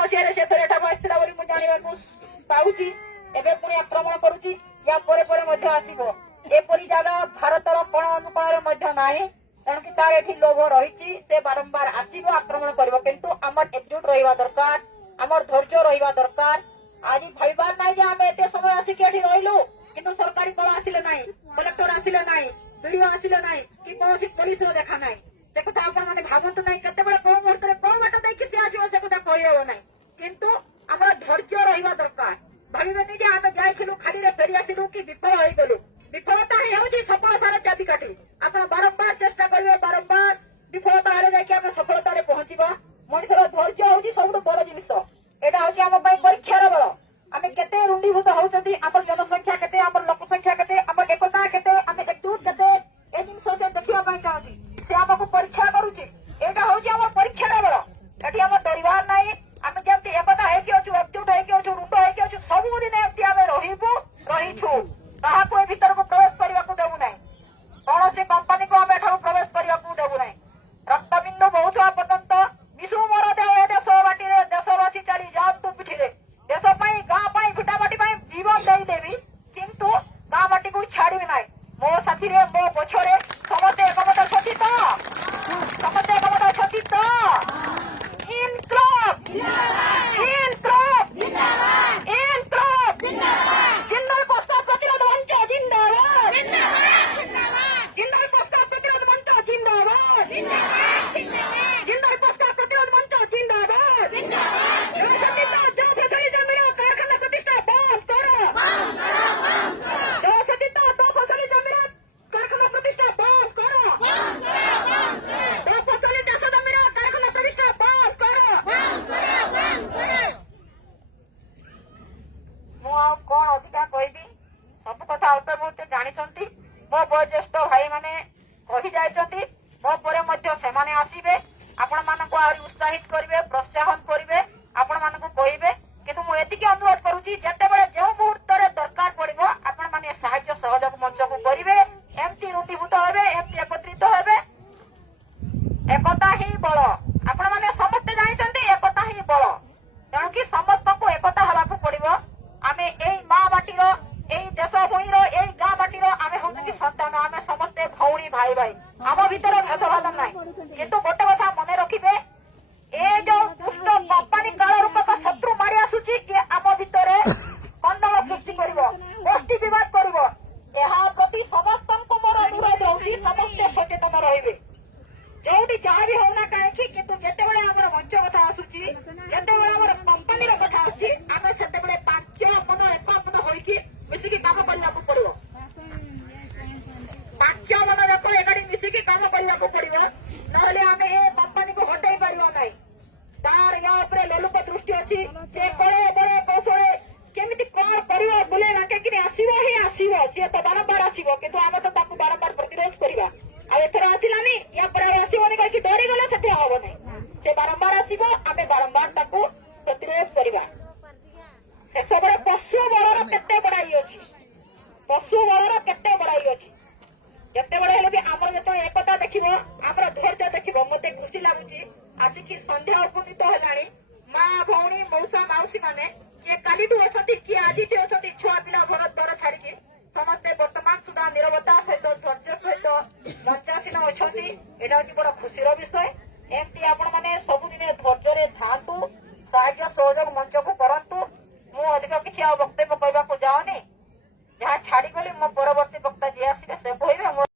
ମସିହାରେ ସେ ଥରେ ଏଠାକୁ ଆସିଥିଲା ବୋଲି ମୁଁ ଜାଣିବାକୁ ପାଉଛି। ଏବେ ପୁଣି ଆକ୍ରମଣ କରୁଛି, ୟା ପରେ ପରେ ମଧ୍ୟ ଆସିବ। ଏପରି ଜାଗା ଭାରତର କୋଣ ଅନୁକୋଣରେ ମଧ୍ୟ ନାହିଁ। ତେଣୁକି ତାର ଏଠି ଲୋଭ ରହିଛି, ସେ ବାରମ୍ବାର ଆସିବ, ଆକ୍ରମଣ କରିବ। କିନ୍ତୁ ଆମର ଏକଜୁଟ ରହିବା ଦରକାର, ଆମର ଧୈର୍ଯ୍ୟ ରହିବା ଦରକାର। ଆଜି ଭାବିବାର ନାହିଁ ଯେ ଆମେ ଏତେ ସମୟ ଆସିକି ଏଠି ରହିଲୁ, କିନ୍ତୁ ସରକାରୀ କଳ ଆସିଲେ ନାହିଁ, କଲେକ୍ଟର ଆସିଲେ ନାହିଁ, ବିଡିଓ ଆସିଲେ ନାହିଁ, କି କୌଣସି ପୋଲିସର ଦେଖା ନାହିଁ। ସେ କଥା ଆପଣମାନେ ଭାବନ୍ତୁ ନାହିଁ, କେତେବେଳେ କୋଉ ମୁହୂର୍ତ୍ତରେ କୋଉ ବାଟ ଦେଇକି ସେ ଆସିବ ସେ କଥା କହିହେବ ନାହିଁ। କିନ୍ତୁ ଆମର ଧୈର୍ଯ୍ୟ ରହିବା ଦରକାର। ଭାବିବେନି ଯେ ଆମେ ଯାଇଥିଲୁ ଖାଲିରେ ଫେରି ଆସିଲୁ କି ବିଫଳ ହେଇଗଲୁ। ବିଫଳତା ହେଉଛି ସଫଳତାର ଚାବିକାଠି। ଆପଣ ବାରମ୍ବାର ଚେଷ୍ଟା କରିବେ, ବାରମ୍ବାର ବିଫଳତା ହେଲେ ଯାଇକି ଆମେ ସଫଳତାରେ ପହଞ୍ଚିବା। ମଣିଷର ଧୈର୍ଯ୍ୟ ହେଉଛି ସବୁଠୁ ବଡ ଜିନିଷ। ଏଇଟା ହେଉଛି ଆମ ପାଇଁ ପରୀକ୍ଷାର ବଳ। ଆମେ କେତେ ରୁଣ୍ଡୀଭୂତ ହଉଛନ୍ତି, ଆମର ଜନସଂଖ୍ୟା କେତେ, ଆମର ଲୋକ ସଂଖ୍ୟା କେତେ, ଆମର ଏକତା କେତେ, ଆମେ ଏକଜୁଟ କେତେ, ଏ ଜିନିଷ ସେ ଦେଖିବା ପାଇଁ ଚାହୁଁଛି। ସେ ଆମକୁ ପରୀକ୍ଷା କରୁଛି। ଏଇଟା ହେଉଛି ଆମ ପରୀକ୍ଷାର ବଳ। ଏଠି ଆମ ଡରିବାର ନାହିଁ। ଆମେ ଯେମିତି ଏକତା ହେଇକି ଅଛୁ, ଏକଜୁଟ ହେଇକି ଅଛୁ, ରୁଣ୍ଡ ହେଇକି ଅଛୁ, ସବୁଦିନ ଏମିତି ଆମେ ରହିଛୁ। କାହାକୁ ଏ ଭିତରକୁ ପ୍ରବେଶ କରିବାକୁ ଦେବୁ ନାହିଁ। କୌଣସି କମ୍ପାନୀକୁ ଆମେ ଏଠାକୁ ପ୍ରବେଶ କରିବାକୁ ଦେବୁ ନାହିଁ। ରକ୍ତବିନ୍ଦୁ ବହୁଥିବା ପର୍ଯ୍ୟନ୍ତ ମିଶୁ ମୋର ଦେହ ଏ ଦେଶ ବାଟିରେ, ଦେଶବାସୀ ଚାଲି ଯାଆନ୍ତୁ ପିଠିରେ। ଦେଶ ପାଇଁ, ଗାଁ ପାଇଁ, ଭିଟାମାଟି ପାଇଁ ଜୀବନ ଦେଇଦେବି, କିନ୍ତୁ ଗାଁ ମାଟିକୁ ଛାଡ଼ିବି ନାହିଁ। ମୋ ସାଥିରେ, ମୋ ପଛରେ ସମସ୍ତେ ଏକମତ ଅଛନ୍ତି ତ? ସମସ୍ତେ ଏକମତ ଅଛନ୍ତି ତ? ଇନକ୍ଲାବ ଇନକ୍ଲାବ ଇନକ୍ଲାବ ଜିନ୍ଦାଲ ପ୍ରସ୍ତାବ ପ୍ରତିରୋଧ ମଞ୍ଚ ଜିନ୍ଦାବାଦ, ଜିନ୍ଦାଲ ପ୍ରସ୍ତାବ ପ୍ରତିରୋଧ ମଞ୍ଚ ଜିନ୍ଦାବାଦ, ଜିନ୍ଦାଲ ପ୍ରସ୍ତାବ ପ୍ରତିରୋଧ ମଞ୍ଚ ଜିନ୍ଦାବାଦ। କାରଖାନା ପ୍ରତିଷ୍ଠା ବନ୍ଦ କର। ଜଳସେଚିତ ଫସଲି ଜମିର କାରଖାନା ପ୍ରତିଷ୍ଠା ବନ୍ଦ କର। ଫସଲି ଚାଷ ଜମିର କାରଖାନା ପ୍ରତିଷ୍ଠା ବନ୍ଦ କର। ମୁଁ ଆଉ କଣ ଅଧିକା କହିବି? ସବୁ କଥା ଅଳ୍ପ ବହୁତ ଜାଣିଛନ୍ତି। ମୋ ବୟୋଜ୍ୟେଷ୍ଠ ଭାଇମାନେ କହି ଯାଇଛନ୍ତି, ମୋ ପରେ ମଧ୍ୟ ସେମାନେ ଆସିବେ, ଆପଣମାନଙ୍କୁ ଆହୁରି ଉତ୍ସାହିତ କରିବେ, ପ୍ରୋତ୍ସାହନ କରିବେ, ଆପଣମାନଙ୍କୁ କହିବେ। କିନ୍ତୁ ମୁଁ ଏତିକି ଅନୁରୋଧ କରୁଛି, ଯେତେବେଳେ ଯେଉଁ ମୁହୂର୍ତ୍ତରେ ଦରକାର ପଡିବ ଆପଣମାନେ ସାହାଯ୍ୟ ସହଯୋଗ ମଞ୍ଚକୁ କରିବେ। ଏମିତି ରୁଣ୍ଡୀଭୂତ ହେବେ, ଏମିତି ଏକତ୍ରିତ ହେବେ। ଏକତା ହିଁ ବଳ। ଆପଣମାନେ ସମସ୍ତେ ଜାଣିଛନ୍ତି ଏକତା ହିଁ ବଳ। ତେଣୁକି ସମସ୍ତଙ୍କୁ ଏକତା ହେବାକୁ ପଡିବ। ଆମେ ଏଇ ମା ମାଟିର, ଏଇ ଦେଶ ଭୂଇଁର, ଏଇ ଗାଁ ମାଟିର ଆମେ ହଉଛନ୍ତି ସନ୍ତାନ। ଆମେ ସମସ୍ତେ ଭଉଣୀ, ଭାଇ ଭାଇ। ଆମ ଭିତରେ ଭେଦଭାବ ନାହିଁ। କିନ୍ତୁ ଗୋଟେ କଥା ମନେ ରଖିବେ, ଏ ଯୋଉ ଦୁଷ୍ଟ କମ୍ପାନୀ କାଳରୁ ଶତ୍ରୁ ମାରି ଆସୁଛି, କିଏ ଆମ ଭିତରେ କନ୍ଦଳ ସୃଷ୍ଟି କରିବ, ଗୋଷ୍ଠୀ ବିବାଦ କରିବ। ଏହା ପ୍ରତି ସମସ୍ତଙ୍କୁ ମୋର ଅନୁରୋଧ ରହୁଛି, ସମସ୍ତେ ସଚେତନ ରହିବେ। ଯୋଉଠି ଯାହା ବି ହଉନା କାହିଁକି, କିନ୍ତୁ ଯେତେବେଳେ ଆମର ମଞ୍ଚ କଥା ଆସୁଛି, ଯେତେବେଳେ ଆମର କମ୍ପାନୀର କଥା ଆସୁଛି, ଆମେ ସେତେବେଳେ ପାଞ୍ଚ ମନ ଏକମତ ହୋଇକି ମିଶିକି କାମ କରିବାକୁ ପଡିବ। ପାଞ୍ଚ ମନ ଲୋକ ଏକାଠି ମିଶିକି କାମ କରିବାକୁ ପଡିବ। ନହେଲେ ଆମେ ଏ କମ୍ପାନୀକୁ ହଟେଇ ପାରିବା ନାହିଁ। ତାର ୟା ଉପରେ ଲୋଲୁପ ଦୃଷ୍ଟି ଅଛି। ସେ କଳେ ବଳେ କୌଶଳେ କେମିତି କଣ କରିବ, ବୁଲେଇ ବାଙ୍କେକିରି ଆସିବ ହିଁ ଆସିବ। ସିଏ ତ ବାରମ୍ବାର ଆସିବ, କିନ୍ତୁ ଆମେ ତ ତାକୁ ବାରମ୍ବାର ପ୍ରତିରୋଧ କରିବା। ଆଉ ଏଥର ଆସିଲାନି, ୟା ପରେ ଆସିବନି କହିକି ଡରିଗଲେ ସେଥିରେ ହବ ନାହିଁ। ସେ ବାରମ୍ବାର ଆସିବ, ଆମେ ବାରମ୍ବାର ତାକୁ ପ୍ରତିରୋଧ କରିବା। ସେସବୁରେ ପଶୁ ବଳର କେତେ ବଡାଇ ଅଛି, ପଶୁ ବଳର କେତେ ବଡାଇ ଅଛି। ଯେତେବେଳେ ହେଲେ ବି ଆମର ଯେତେବେଳେ ଏକତା ଦେଖିବ, ଆମର ଧୈର୍ଯ୍ୟ ଦେଖିବ। ମତେ ଖୁସି ଲାଗୁଛି, ଆସିକି ସନ୍ଧ୍ୟା ଉପନୀତ ହେଲାଣି। ମା, ଭଉଣୀ, ମଉସା, ମାଉସୀ ମାନେ କିଏ କାଲିଠୁ ଅଛନ୍ତି, କିଏ ଆଜିଠୁ ଅଛନ୍ତି, ଛୁଆ ପିଲା ଘର ଦ୍ୱାର ଛାଡିକି ସମସ୍ତେ ବର୍ତ୍ତମାନ ସୁଦ୍ଧା ନିରବତା ସହିତ, ଧୈର୍ଯ୍ୟ ସହିତ ମଞ୍ଚାସୀନ ଅଛନ୍ତି। ଏଇଟା ହେଉଛି ବଡ ଖୁସିର ବିଷୟ। ଏମିତି ଆପଣମାନେ ସବୁଦିନେ ଧୈର୍ଯ୍ୟରେ ଥାଆନ୍ତୁ, ସାହାଯ୍ୟ ସହଯୋଗ ମଞ୍ଚକୁ କରନ୍ତୁ। ମୁଁ ଅଧିକ କିଛି ଆଉ ବକ୍ତବ୍ୟ କହିବାକୁ ଯାଉନି। ଯାହା ଛାଡିଗଲି ମୋ ପରବର୍ତ୍ତୀ